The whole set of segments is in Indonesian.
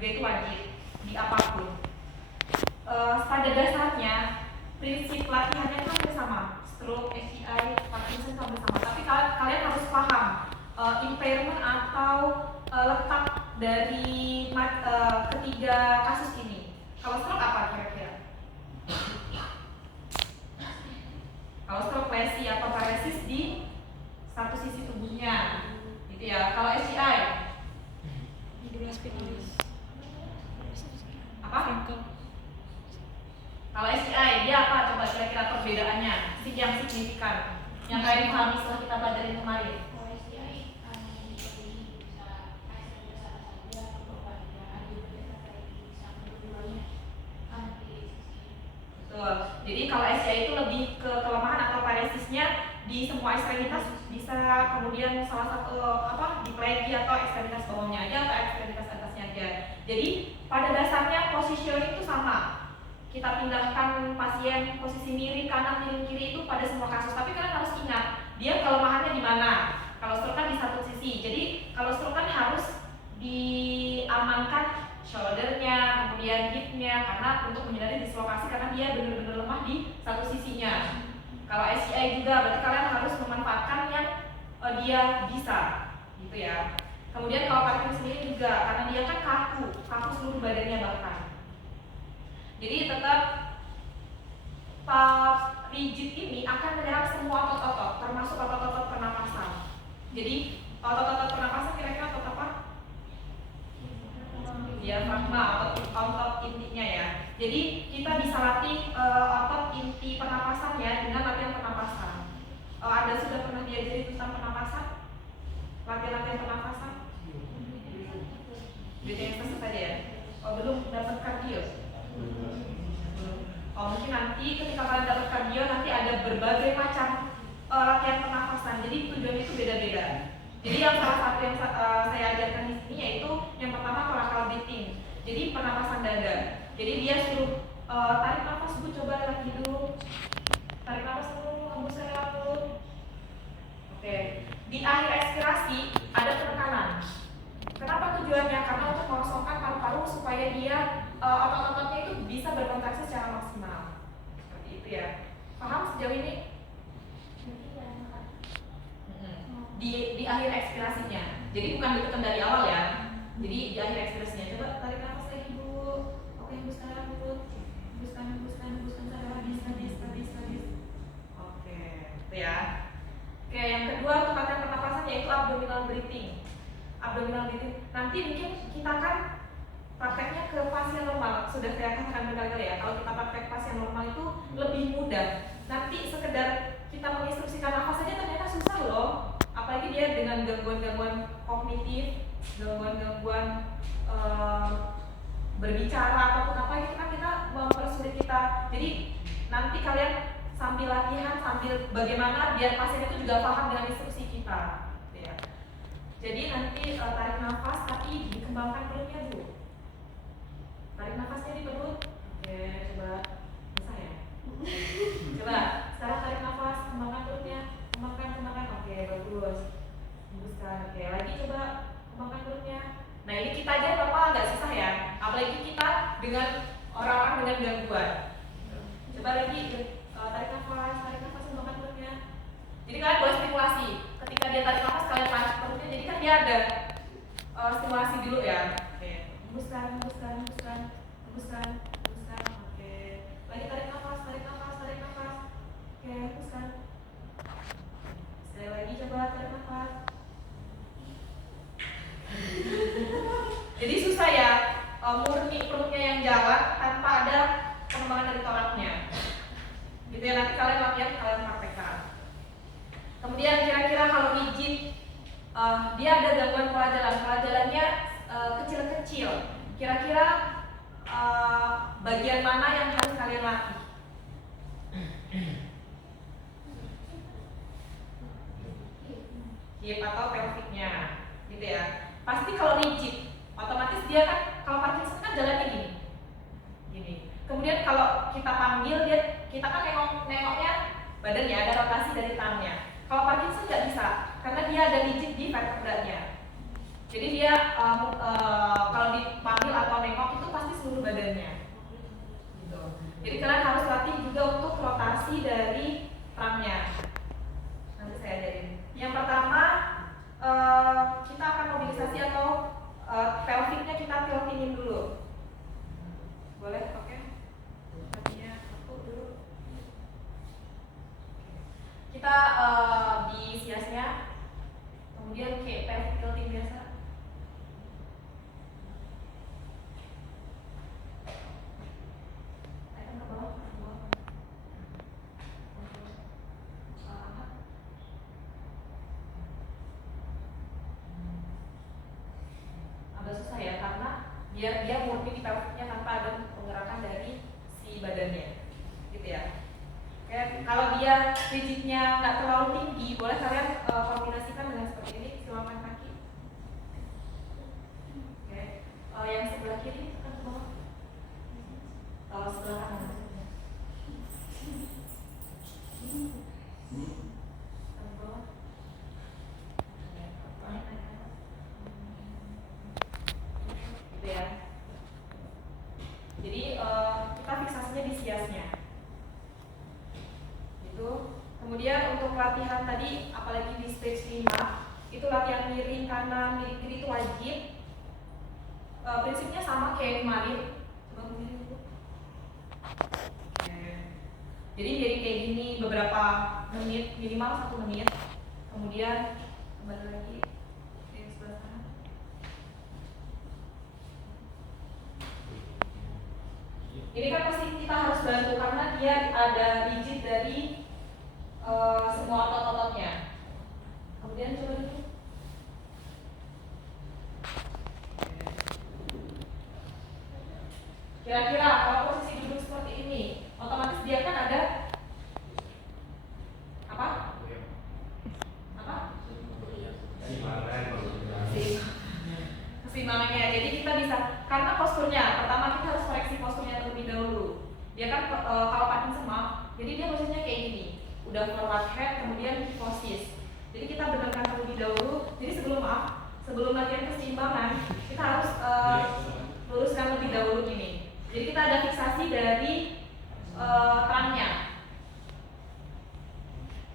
juga itu wajib di apapun. Pada dasarnya prinsip latihannya kan sama, stroke, SCI, Parkinson sama. Tapi kalian harus paham impairment atau letak dari ketiga kasus ini. Kalau stroke apa kira-kira? Kalau stroke lesi atau paresis di satu sisi tubuhnya, gitu ya. Kalau SCI apa? Kalau SCI dia apa? Coba kira-kira perbedaannya, yang signifikan, yang kalian pahami setelah kita pelajarin kemarin. Betul. Jadi kalau SCI itu lebih ke kelemahan atau paresisnya di semua ekstremitas, bisa kemudian salah satu di plegi atau ekstremitas bawahnya aja atau ekstremitas atasnya aja. Jadi pada dasarnya positioning itu sama. Kita pindahkan pasien posisi miring kanan, miring kiri itu pada semua kasus. Tapi kalian harus ingat, dia kelemahannya di mana. Kalau stroke kan di satu sisi. Jadi kalau stroke kan harus diamankan shouldernya, kemudian hipnya, karena untuk menghindari dislokasi karena dia benar-benar lemah di satu sisinya. Kalau SCI juga berarti kalian harus memanfaatkan yang dia bisa, gitu ya. Kemudian kalau Parkinson sendiri juga karena dia kan kaku seluruh badannya bahkan. Jadi tetap rigid ini akan menyerang semua otot-otot, termasuk otot-otot pernapasan. Jadi otot-otot pernapasan kira-kira otot apa? Diafragma, otot intinya ya. Jadi kita bisa latih otot inti pernapasannya dengan latihan pernapasan. Anda sudah pernah diajari tentang pernapasan? Latihan-latihan pernapasan? Yang selesai tadi ya? Belum dapat kardio? Mungkin nanti ketika kalian dapat kardio nanti ada berbagai macam latihan pernapasan. Jadi tujuannya itu beda-beda. Jadi yang salah satu yang saya ajarkan di sini yaitu yang pertama thoracal breathing. Jadi pernapasan dada. Jadi dia suruh tarik nafas, Bu, coba lewat hidung. Tarik nafas dulu, hembuskan lewat mulut. Oke. Di akhir ekspirasi ada penekanan. Kenapa tujuannya? Karena untuk mengosongkan paru-paru supaya dia otot-ototnya itu bisa berkontraksi secara maksimal. Seperti itu ya. Paham sejauh ini? Di akhir ekspirasinya. Jadi bukan ditekan dari awal ya. Jadi di akhir ekspirasinya. Coba tarik nafas lagi, Bu. Oke, hembuskan mulut. Hembuskan habis. Oke, itu ya. Oke, yang kedua untuk latihan pernapasan yaitu abdominal breathing. Abdominal breathing. Nanti mungkin kita kan prakteknya ke pasien normal. Sudah saya katakan berkali-kali ya. Kalau kita praktek pasien normal itu lebih mudah. Nanti sekedar kita menginstruksikan nafas saja ternyata susah loh. Apalagi dia dengan gangguan-gangguan kognitif, gangguan-gangguan berbicara ataupun apa itu kan kita mempersulit kita. Jadi nanti kalian sambil latihan, sambil bagaimana biar pasien itu juga paham dengan instruksi kita. Ya. Jadi nanti tarik nafas tapi dikembangkan perutnya, Bu. Tarik nafasnya di perut. Oke, coba bisa ya. Coba sekarang tarik nafas, kembangkan perutnya. Kembangkan. Oke, bagus. Hembuskan. Oke, lagi coba kembangkan perutnya. Nah, ini kita aja normal agak susah ya. Apalagi kita dengan orang-orang dengan gangguan. Coba lagi tarik nafas, kembangkan perutnya. Jadi kalian boleh stimulasi. Ketika dia tarik nafas, kalian tarik perutnya. Jadi kan dia ada stimulasi dulu ya. Oke. Hembuskan. Oke. Lagi tarik nafas. Oke, hembuskan. Sekali lagi coba tarik nafas. Jadi susah ya, murni perutnya yang jalan tanpa ada pengembangan dari toraknya. Gitu ya, nanti kalian latihan, kalian praktekkan. Kemudian kira-kira kalau rigid, dia ada gangguan pelajarannya kecil-kecil. Kira-kira bagian mana yang harus kalian latih? Hip atau pelviknya, gitu ya. Pasti kalau rigid, otomatis dia kan kalau Parkinson kan jalannya gini. Kemudian kalau kita panggil kita kan nengoknya badannya, ada rotasi dari tangannya. Kalau Parkinson nggak bisa, karena dia ada rigid di vertebranya. Jadi dia kalau dipanggil atau seluruh badannya. Gitu. Jadi kalian harus latih juga untuk rotasi dari pramnya. Nanti saya ajarin. Yang pertama kita akan mobilisasi atau pelviknya kita tiltinin dulu. Boleh? Oke. Kakinya aku dulu. Kita di siasnya, kemudian kayak pelvic tilting biasa. Agak susah ya, karena biar dia murni di pelviknya tanpa ada penggerakan dari si badannya, gitu ya. Oke, kalau dia rigidnya nggak terlalu tinggi, boleh kalian kombinasikan dengan seperti ini, silakan kaki. Oke, yang sebelah kiri kan ke bawah. Sebelah kanan. Gitu ya. Jadi kita fiksasinya di siasnya. Kemudian untuk latihan tadi, apalagi di stage 5, itu latihan miring kanan, miring kiri itu wajib. Prinsipnya sama kayak kemarin. Coba miring dulu. Jadi kayak gini beberapa menit, minimal 1 menit. Kemudian kembali lagi di sebelah sana. Ini kan pasti kita harus bantu karena dia ada rigid dari semua otot-ototnya. Kemudian coba dulu. Kira-kira kalau posisi duduk seperti ini, otomatis dia kan ada apa? Keseimbangannya. Jadi kita bisa, karena posturnya, pertama kita harus koreksi posturnya terlebih dahulu. Dia kan kalau Parkinson, jadi dia posisinya kayak gini. Udah forward head, kemudian hiposis. Jadi kita benarkan terlebih dahulu. Jadi sebelum latihan keseimbangan, kita harus luruskan lebih dahulu gini. Jadi kita ada fiksasi dari trangnya.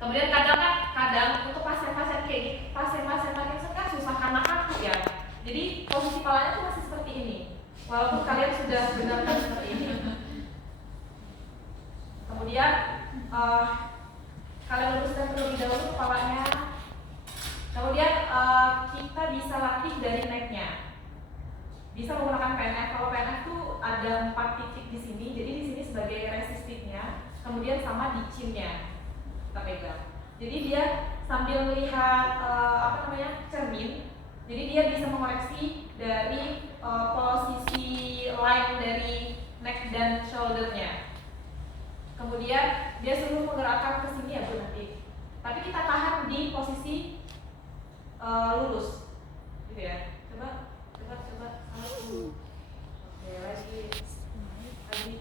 Kemudian kadang untuk pasien-pasien kayak gini, pasien-pasien Parkinson kan susah karena kaku ya. Jadi posisi palanya tuh masih seperti ini. Walaupun kalian sudah benarkan seperti ini. Kemudian kalian luruskan terlebih dahulu kepalanya. Kemudian kita bisa latih dari neck-nya. Bisa menggunakan PNF. Kalau PNF tuh ada 4 titik di sini. Jadi di sini sebagai resistifnya. Kemudian sama di chin-nya kita pegang. Jadi dia sambil melihat cermin. Jadi dia bisa mengoreksi dari posisi line dari neck dan shoulder-nya. Kemudian dia suruh menggerakkan ke sini ya Bu nanti. Tapi kita tahan di posisi lurus, gitu ya. Coba. 1. Oke, lagi. 1, 2,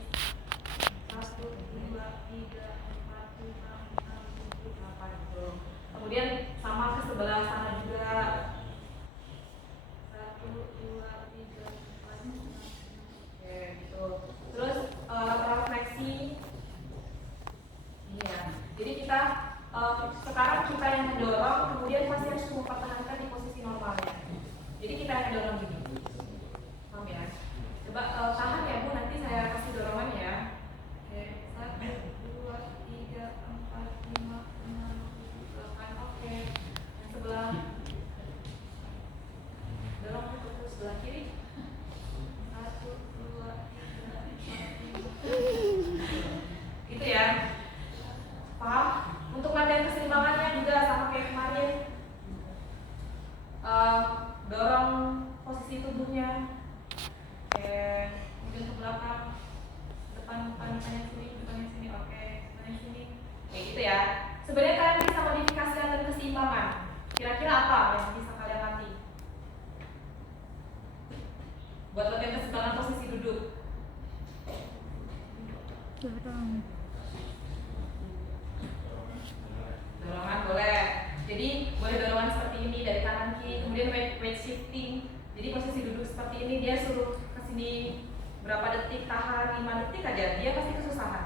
3, 4, 5, 6, 7, 8 gitu. Kemudian sama ke sebelah sana juga. 1, 2, 3, 4, 5. Oke, gitu. Terus refleksi. Iya. Jadi kita sekarang kita yang mendorong, kemudian pasien harus mempertahankan di posisi normalnya. Jadi kita yang dorong gini. Paham ya? Coba tahan ya Bu, nanti saya kasih dorongan ya. Oke, 1, 2, 3, 4, 5, 6, 7, 8. Oke. Yang sebelah dorong ke sebelah kiri. 1, 2, 3, 4, 5. Gitu ya. Paham? Untuk latihan keseimbangannya juga sama kayak kemarin. Dorong posisi tubuhnya. Oke, kemudian ke belakang, depan yang sini, oke, depan yang sini. Kayak gitu ya. Sebenarnya kalian bisa modifikasi latihan keseimbangan. Kira-kira apa yang bisa kalian latih? Buat latihan keseimbangan posisi duduk. Dorongan boleh. Jadi boleh dorongan seperti ini dari kanan kiri, kemudian weight shifting. Jadi posisi duduk seperti ini dia suruh ke sini berapa detik, tahan 5 detik aja, dia pasti kesusahan.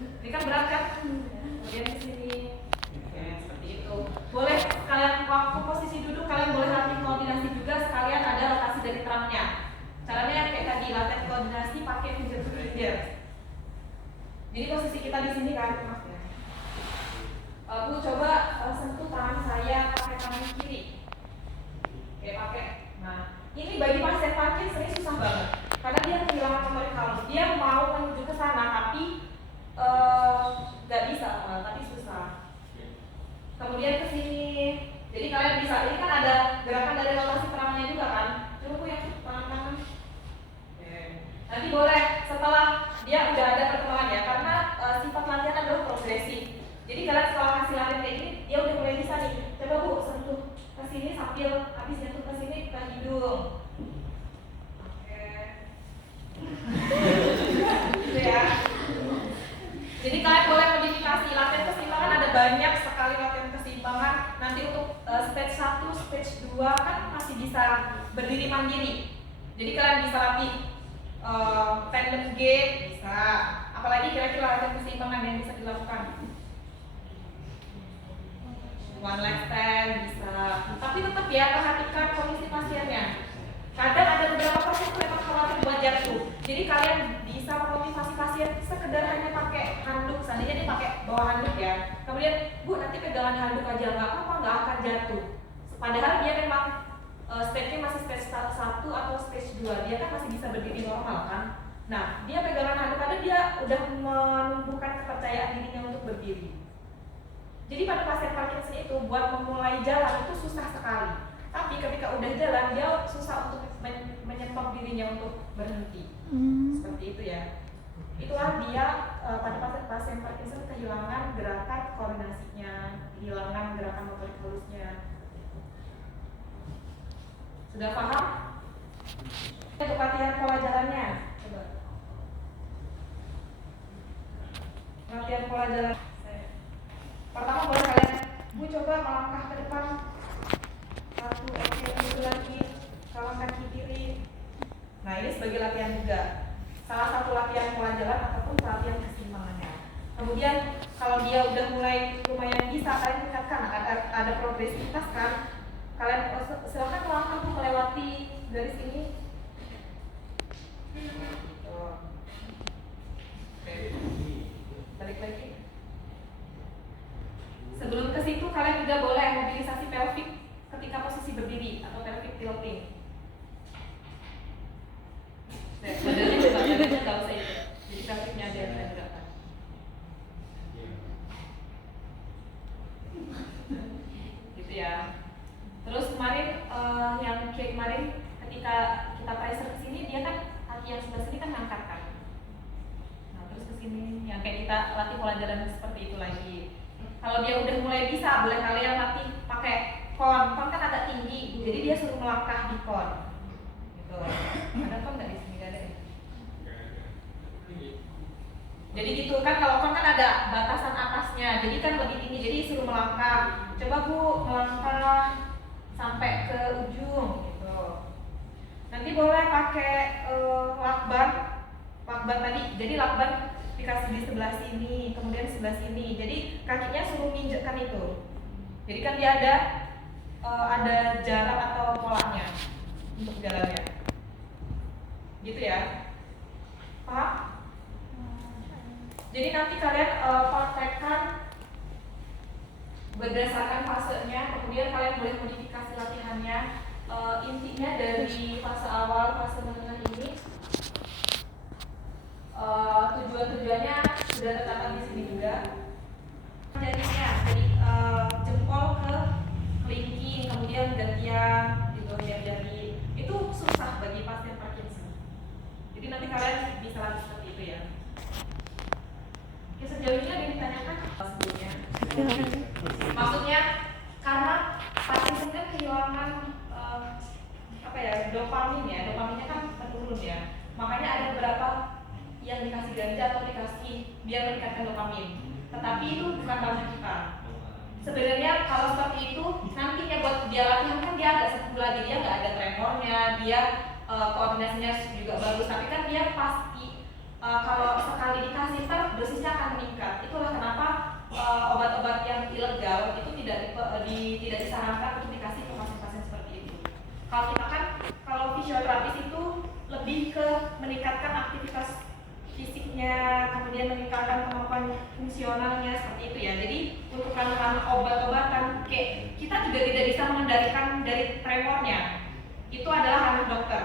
Ini kan berat kan? Kemudian di sini, oke, seperti itu. Boleh kalian waktu posisi duduk kalian boleh latih koordinasi juga sekalian ada rotasi dari terangnya. Caranya kayak tadi latihan koordinasi pakai finger to finger. Jadi posisi kita di sini kan, maaf ya. Bu coba sentuh tangan saya pakai tangan kiri. Oke, pakai. Nah, ini bagi pasien Parkinson susah banget karena dia kehilangan motorik halus. Dia mau menuju ke sana tapi nggak bisa, tapi susah. Kemudian ke sini. Jadi kalian bisa, ini kan ada gerakan dari rotasi terangnya juga kan. Coba Bu yang tangan kanan. Oke. Nanti boleh setelah dia udah ada perkembangan ya, karena sifat latihan adalah progresif. Jadi kalian setelah kasih latihan kayak ini, dia udah mulai bisa nih. Coba Bu sentuh ke sini sambil habis sentuh ke sini ke hidung. Oke. Gitu ya. Jadi kalian boleh modifikasi latihan keseimbangan, ada banyak sekali latihan keseimbangan. Nanti untuk stage 1, stage 2 kan masih bisa berdiri mandiri. Jadi kalian bisa latih tandem gait bisa. Apalagi kira-kira latihan keseimbangan yang bisa dilakukan. One leg stand bisa. Tapi tetap ya perhatikan kondisi pasiennya. Kadang ada beberapa pasien yang memang khawatir buat jatuh. Jadi kalian bisa memotivasi pasien sekedar hanya pakai handuk, seandainya dia pakai bawa handuk ya. Kemudian, Bu nanti pegangan handuk aja nggak apa-apa, nggak akan jatuh. Padahal dia memang stage-nya masih stage 1 atau stage 2, dia kan masih bisa berdiri normal kan. Nah, dia pegangan handuk ada, dia udah menumbuhkan kepercayaan dirinya untuk berdiri. Jadi pada pasien Parkinson itu buat memulai jalan itu susah sekali. Tapi ketika udah jalan dia susah untuk menyetop dirinya untuk berhenti. Seperti itu ya. Itulah dia pada pasien Parkinson kehilangan gerakan koordinasinya, kehilangan gerakan motorik halusnya. Sudah paham? Untuk latihan pola jalannya. Coba. Latihan pola jalan. Pertama boleh kalian, Bu coba melangkah ke depan. 1, oke, mundur lagi, kawan kaki kiri. Nah ini sebagai latihan juga. Salah satu latihan pola jalan ataupun latihan keseimbangannya. Kemudian kalau dia udah mulai lumayan bisa, kalian tingkatkan, ada progresivitas kan. Kalian silakan melangkah tuh melewati garis ini. Oke. Balik lagi. Sebelum ke situ kalian juga boleh mobilisasi pelvic ketika posisi berdiri atau pelvic tilting. Badannya juga nggak usah itu. Jadi pelvicnya aja yang gerakan. Gitu ya. Terus kemarin yang kayak kemarin ketika kita pressure ke sini dia kan kaki yang sebelah sini kan ngangkat kan. Nah terus ke sini yang kayak kita latih pola jalan seperti itu lagi. Kalau dia udah mulai bisa, boleh kalian latih pakai kon. Kon kan agak tinggi, jadi dia suruh melangkah di kon. Gitu. Ada kon nggak di sini? Nggak ada ya? Jadi gitu kan, kalau kon kan ada batasan atasnya, jadi kan lebih tinggi, jadi suruh melangkah. Coba Bu melangkah sampai ke ujung, gitu. Nanti boleh pakai lakban tadi. Jadi lakban dikasih di sebelah sini, kemudian di sebelah sini. Jadi kakinya suruh nginjekkan itu. Jadi kan dia ada jarak atau polanya untuk jalannya. Gitu ya. Paham? Jadi nanti kalian praktekkan berdasarkan fasenya, kemudian kalian boleh modifikasi latihannya. Intinya dari fase awal, fase menengah ini tujuannya sudah tercatat di sini juga. Jadinya jadi jempol ke kelingking, kemudian gantian gitu jari. Itu susah bagi pasien Parkinson. Jadi nanti kalian bisa latih seperti itu ya. Oke, sejauh ini ada yang ditanyakan sebelumnya. Maksudnya karena Parkinson kan kehilangan dopamin ya, dopaminnya kan menurun ya. Makanya ada beberapa yang dikasih ganja atau dikasih biar meningkatkan dopamin. Tetapi itu bukan ranah kita. Sebenarnya kalau seperti itu nantinya buat dia latihan kan dia agak sepuh lagi, dia nggak ada tremornya, dia koordinasinya juga bagus, tapi kan dia pasti kalau sekali dikasih ntar dosisnya akan meningkat. Itulah kenapa obat-obat yang ilegal itu tidak disarankan untuk dikasih ke pasien-pasien seperti itu. Kalau kita kan, kalau fisioterapis itu lebih ke meningkatkan aktivitas fisiknya, kemudian meningkatkan kemampuan fungsionalnya seperti itu ya. Jadi untuk ranah obat-obatan, kayak kita juga tidak bisa mengendalikan dari tremornya. Itu adalah ranah dokter.